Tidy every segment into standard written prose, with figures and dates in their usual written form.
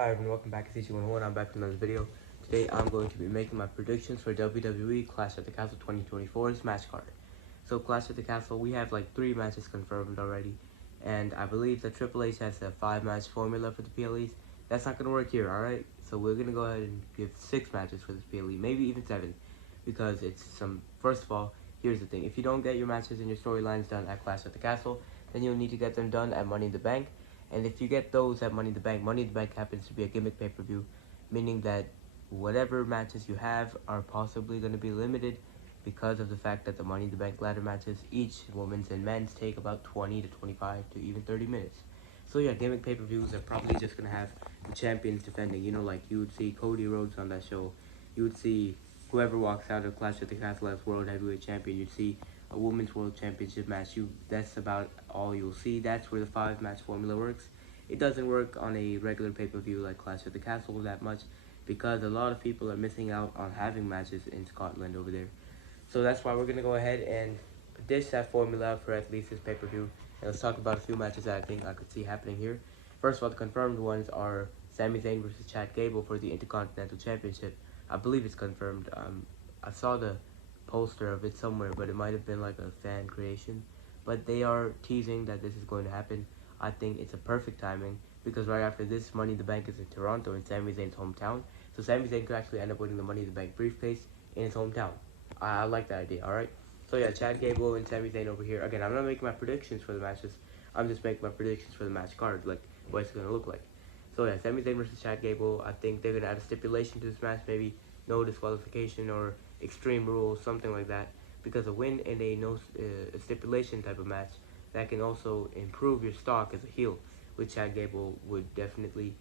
Hi everyone, welcome back to CC101. I'm back with another video. Today I'm going to be making my predictions for WWE Clash at the Castle 2024's match card. So Clash at the Castle, we have like 3 matches confirmed already, and I believe that Triple H has a 5-match formula for the PLEs. That's not going to work here, alright? So we're going to go ahead and give 6 matches for this PLE, maybe even 7, because it's first of all, here's the thing. If you don't get your matches and your storylines done at Clash at the Castle, then you'll need to get them done at Money in the Bank. And if you get those at Money in the Bank happens to be a gimmick pay-per-view, meaning that whatever matches you have are possibly going to be limited because of the fact that the Money in the Bank ladder matches, each women's and men's, take about 20 to 25 to even 30 minutes. So yeah, gimmick pay-per-views are probably just going to have the champions defending. You know, like you would see Cody Rhodes on that show. You would see whoever walks out of Clash at the Castle as World Heavyweight Champion. You'd see a Women's World Championship match. That's about all you'll see. That's where the 5-match formula works. It doesn't work on a regular pay-per-view like Clash at the Castle that much because a lot of people are missing out on having matches in Scotland over there. So that's why we're going to go ahead and dish that formula for at least this pay-per-view. And let's talk about a few matches that I think I could see happening here. First of all, the confirmed ones are Sami Zayn versus Chad Gable for the Intercontinental Championship. I believe it's confirmed. I saw the poster of it somewhere, but it might have been like a fan creation. But they are teasing that this is going to happen. I think it's a perfect timing because right after this, Money in the Bank is in Toronto in Sami Zayn's hometown. So Sami Zayn could actually end up winning the Money in the Bank briefcase in his hometown. I like that idea, alright? So yeah, Chad Gable and Sami Zayn over here. Again, I'm not making my predictions for the matches. I'm just making my predictions for the match card, like what it's going to look like. So yeah, Sami Zayn versus Chad Gable. I think they're going to add a stipulation to this match, maybe no disqualification or extreme rules, something like that. Because a win in a no stipulation type of match, that can also improve your stock as a heel, which Chad Gable would definitely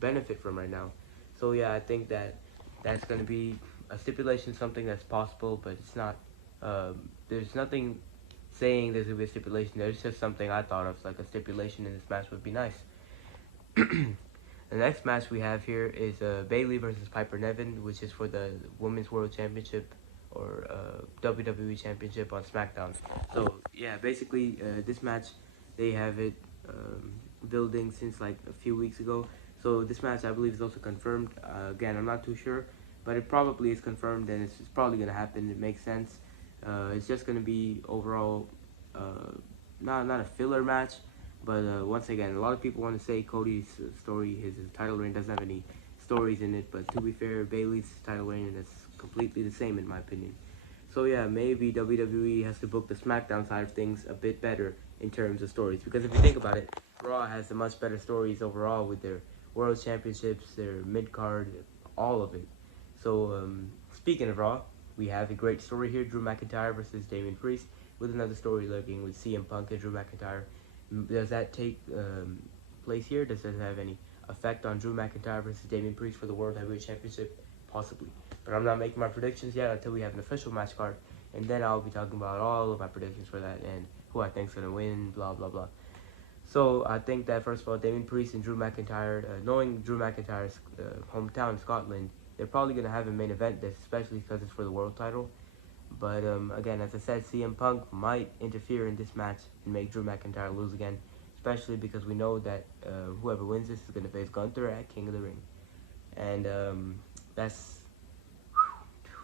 benefit from right now. So yeah, I think that's going to be a stipulation, something that's possible, but it's not. There's nothing saying there's going to be a stipulation. There's just something I thought of, like a stipulation in this match would be nice. The next match we have here is Bayley versus Piper Niven, which is for the Women's World Championship or WWE Championship on SmackDown. So yeah, basically this match, they have it building since like a few weeks ago. So this match I believe is also confirmed. Again, I'm not too sure, but it probably is confirmed and it's probably going to happen. It makes sense. It's just going to be overall not a filler match. But once again, a lot of people want to say Cody's story, his title reign doesn't have any stories in it. But to be fair, Bayley's title reign is completely the same in my opinion. So yeah, maybe WWE has to book the SmackDown side of things a bit better in terms of stories. Because if you think about it, Raw has the much better stories overall with their World Championships, their mid-card, all of it. So speaking of Raw, we have a great story here, Drew McIntyre versus Damian Priest, with another story looking with CM Punk and Drew McIntyre. Does that take place here? Does it have any effect on Drew McIntyre versus Damian Priest for the World Heavyweight Championship? Possibly. But I'm not making my predictions yet until we have an official match card. And then I'll be talking about all of my predictions for that and who I think is going to win, blah, blah, blah. So I think that, first of all, Damian Priest and Drew McIntyre, knowing Drew McIntyre's hometown, Scotland, they're probably going to have a main event, this, especially because it's for the world title. But again, as I said, CM Punk might interfere in this match and make Drew McIntyre lose again, especially because we know that whoever wins this is going to face Gunther at King of the Ring. And that's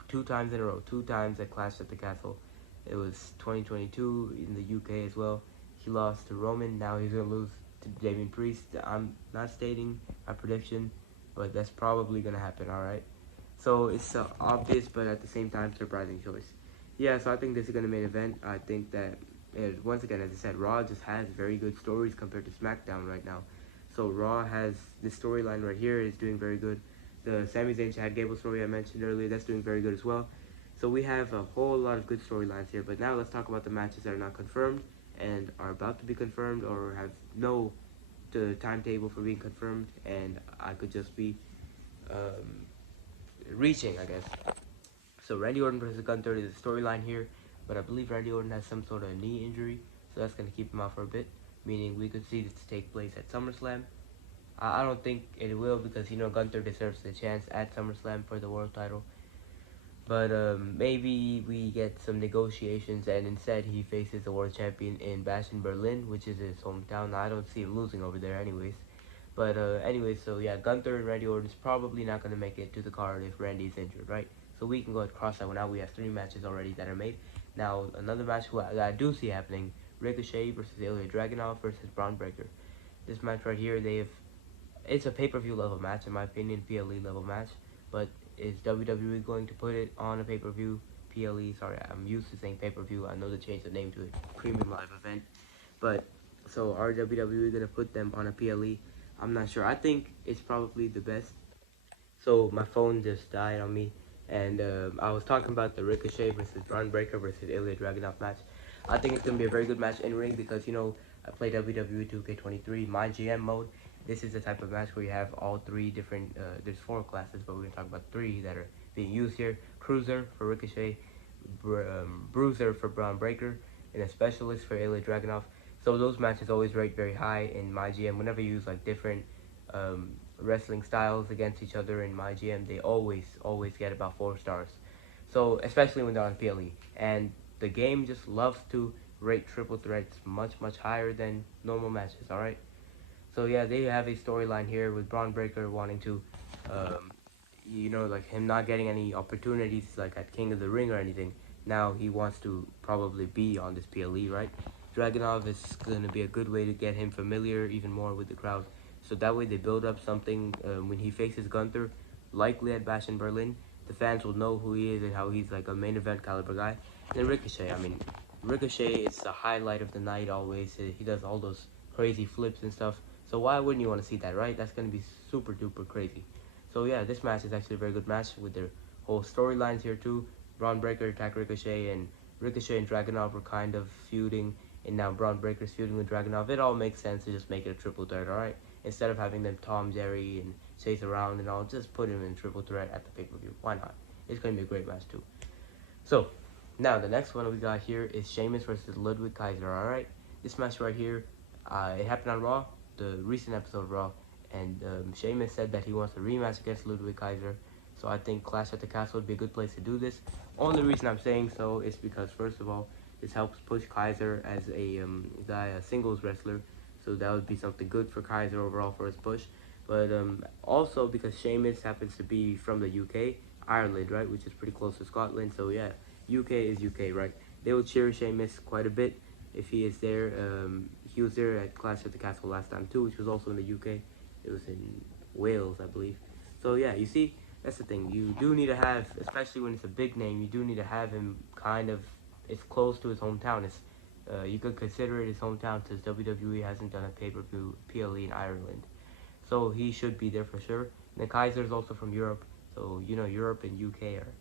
2 times in a row, 2 times at Clash at the Castle. It was 2022 in the UK as well. He lost to Roman, now he's going to lose to Damian Priest. I'm not stating my prediction, but that's probably going to happen, alright? So it's obvious, but at the same time, surprising choice. Yeah, so I think this is going to main event. I think that, once again, as I said, Raw just has very good stories compared to SmackDown right now. So Raw has this storyline right here is doing very good. The Sami Zayn Chad Gable story I mentioned earlier, that's doing very good as well. So we have a whole lot of good storylines here. But now let's talk about the matches that are not confirmed and are about to be confirmed or have no timetable for being confirmed. And I could just be reaching, I guess. So Randy Orton versus Gunther is the storyline here, but I believe Randy Orton has some sort of knee injury, so that's going to keep him out for a bit, meaning we could see this take place at SummerSlam. I don't think it will because, you know, Gunther deserves the chance at SummerSlam for the world title. But maybe we get some negotiations and instead he faces the world champion in Bash in Berlin, which is his hometown. I don't see him losing over there anyways. But anyway, so yeah, Gunther and Randy Orton's probably not going to make it to the card if Randy's injured, right? So we can go ahead and cross that one out. We have 3 matches already that are made. Now, another match that I do see happening, Ricochet versus Ilya Dragunov versus Braun Breaker. This match right here, it's a pay-per-view level match, in my opinion, PLE level match. But is WWE going to put it on a pay-per-view? PLE, sorry, I'm used to saying pay-per-view. I know they changed the name to a premium live event. But, so are WWE going to put them on a PLE? I'm not sure. I think it's probably the best. So my phone just died on me, and I was talking about the Ricochet versus Braun Breaker versus Ilya Dragunov match. I think it's gonna be a very good match in ring because I play WWE 2K23 my GM mode. This is the type of match where you have all 3 different. There's 4 classes, but we're gonna talk about 3 that are being used here: Cruiser for Ricochet, Bruiser for Braun Breaker, and a Specialist for Ilya Dragunov. So those matches always rate very high in my GM. Whenever you use like different wrestling styles against each other in my GM, they always get about 4 stars. So especially when they're on PLE, and the game just loves to rate triple threats much higher than normal matches. All right. So yeah, they have a storyline here with Braun Breaker wanting to, like him not getting any opportunities like at King of the Ring or anything. Now he wants to probably be on this PLE, right? Dragunov is going to be a good way to get him familiar even more with the crowd. So that way they build up something when he faces Gunther, likely at Bash in Berlin. The fans will know who he is and how he's like a main event caliber guy. And then Ricochet, I mean, Ricochet is the highlight of the night always. He does all those crazy flips and stuff. So why wouldn't you want to see that, right? That's going to be super duper crazy. So yeah, this match is actually a very good match with their whole storylines here too. Braun Breaker attacked Ricochet, and Ricochet and Dragunov were kind of feuding, and now Braun Breaker's feuding with Dragunov. It all makes sense to just make it a triple threat, alright? Instead of having them Tom, Jerry, and chase around and all, just put him in triple threat at the pay-per-view. Why not? It's going to be a great match too. So, now the next one we got here is Sheamus versus Ludwig Kaiser, alright? This match right here, it happened on Raw, the recent episode of Raw, and Sheamus said that he wants a rematch against Ludwig Kaiser. So I think Clash at the Castle would be a good place to do this. Only reason I'm saying so is because, first of all, this helps push Kaiser as a singles wrestler. So that would be something good for Kaiser overall for his push. But also because Sheamus happens to be from the UK, Ireland, right, which is pretty close to Scotland. So yeah, UK is UK, right? They will cheer Sheamus quite a bit if he is there. He was there at Clash at the Castle last time too, which was also in the UK. It was in Wales, I believe. So yeah, you see, that's the thing. You do need to have, especially when it's a big name, you do need to have him kind of, it's close to his hometown. It's you could consider it his hometown since WWE hasn't done a pay-per-view PLE in Ireland. So he should be there for sure. And the Kaiser is also from Europe. So, Europe and UK are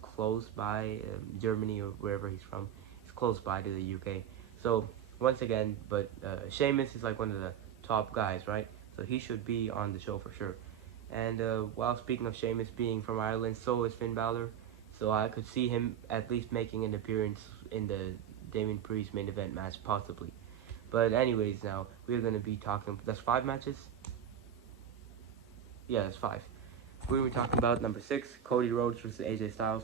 close by. Germany or wherever he's from is close by to the UK. So, once again, but Sheamus is like one of the top guys, right? So he should be on the show for sure. And while speaking of Sheamus being from Ireland, so is Finn Balor. So I could see him at least making an appearance in the Damien Priest main event match, possibly. But anyways, now we're going to be talking, that's 5 matches? Yeah, that's 5. We're going to be talking about number 6, Cody Rhodes versus AJ Styles.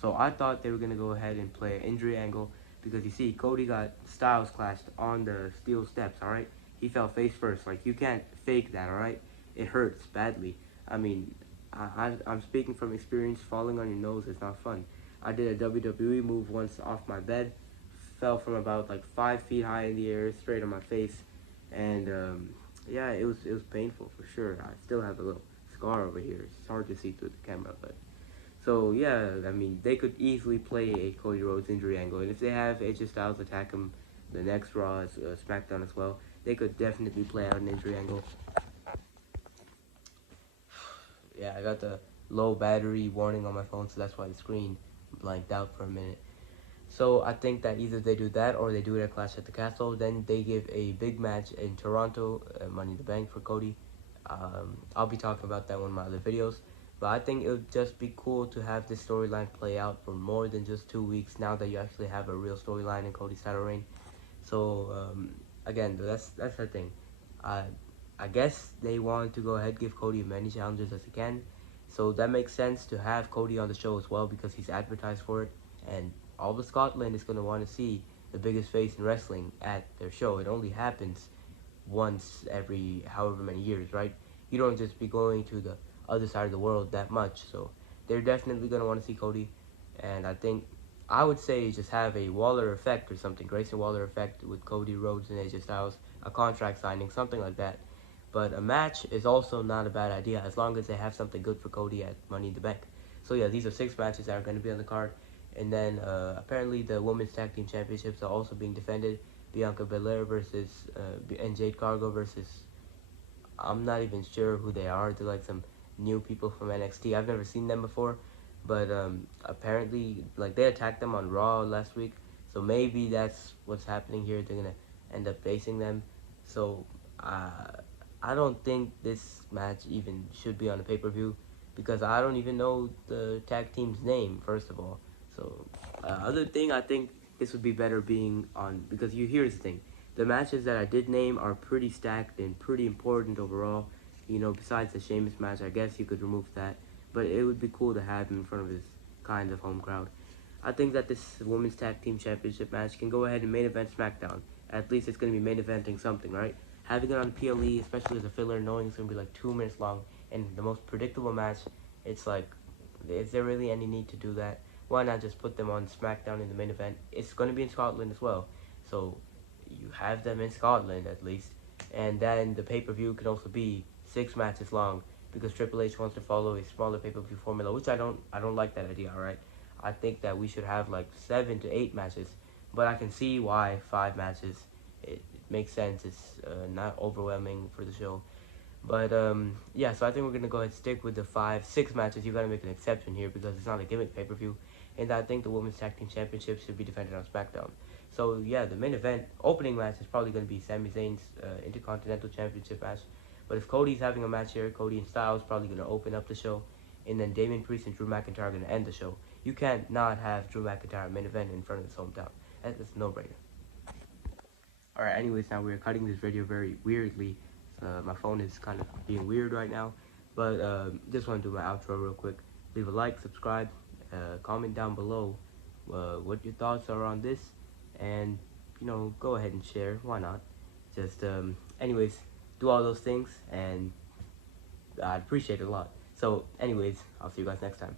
So I thought they were going to go ahead and play an injury angle because you see, Cody got Styles clashed on the steel steps, alright? He fell face first. Like, you can't fake that, alright? It hurts badly. I mean, I'm speaking from experience. Falling on your nose is not fun. I did a WWE move once off my bed, fell from about like 5 feet high in the air, straight on my face, and yeah, it was painful for sure. I still have a little scar over here. It's hard to see through the camera, but so yeah, I mean, they could easily play a Cody Rhodes injury angle, and if they have AJ Styles attack him the next Raw, SmackDown as well, they could definitely play out an injury angle. Yeah, I got the low battery warning on my phone, so that's why the screen blanked out for a minute. So I think that either they do that or they do it at Clash at the Castle. Then they give a big match in Toronto, Money in the Bank for Cody. I'll be talking about that in one of my other videos. But I think it would just be cool to have this storyline play out for more than just 2 weeks now that you actually have a real storyline in Cody's title reign. So again, that's the thing. I guess they want to go ahead and give Cody as many challenges as they can. So that makes sense to have Cody on the show as well because he's advertised for it. And all of Scotland is going to want to see the biggest face in wrestling at their show. It only happens once every however many years, right? You don't just be going to the other side of the world that much. So they're definitely going to want to see Cody. And I think I would say just have a Waller effect or something, Grayson Waller effect with Cody Rhodes and AJ Styles, a contract signing, something like that. But a match is also not a bad idea as long as they have something good for Cody at Money in the Bank. So yeah, these are 6 matches that are going to be on the card. And then apparently the Women's Tag Team Championships are also being defended. Bianca Belair versus and Jade Cargo versus, I'm not even sure who they are. They're like some new people from NXT. I've never seen them before, but apparently like they attacked them on Raw last week, so maybe that's what's happening here. They're gonna end up facing them. So I don't think this match even should be on a pay-per-view because I don't even know the tag team's name first of all. So other thing, I think this would be better being on, because here's the thing. The matches that I did name are pretty stacked and pretty important overall. You know, besides the Sheamus match, I guess you could remove that. But it would be cool to have him in front of his kind of home crowd. I think that this Women's Tag Team Championship match can go ahead and main event SmackDown. At least it's going to be main eventing something, right? Having it on PLE, especially as a filler, knowing it's going to be like 2 minutes long and the most predictable match, it's like, is there really any need to do that? Why not just put them on SmackDown in the main event? It's going to be in Scotland as well. So you have them in Scotland at least, and then the pay-per-view can also be 6 matches long because Triple H wants to follow a smaller pay-per-view formula, which I don't like that idea. All right, I think that we should have like 7 to 8 matches, but I can see why 5 matches. It makes sense. It's not overwhelming for the show. But yeah, so I think we're gonna go ahead and stick with the 6 matches. You gotta make an exception here because it's not a gimmick pay-per-view, and I think the Women's Tag Team Championship should be defended on SmackDown. So yeah, the main event opening match is probably gonna be Sami Zayn's Intercontinental Championship match. But if Cody's having a match here, Cody and Styles probably gonna open up the show, and then Damian Priest and Drew McIntyre are gonna end the show. You can't not have Drew McIntyre main event in front of his hometown. That's a no-brainer. Alright, anyways, now we're cutting this video very weirdly. My phone is kind of being weird right now. But just want to do my outro real quick. Leave a like, subscribe, comment down below what your thoughts are on this. And, you know, go ahead and share. Why not? Just, anyways, do all those things. And I'd appreciate it a lot. So, anyways, I'll see you guys next time.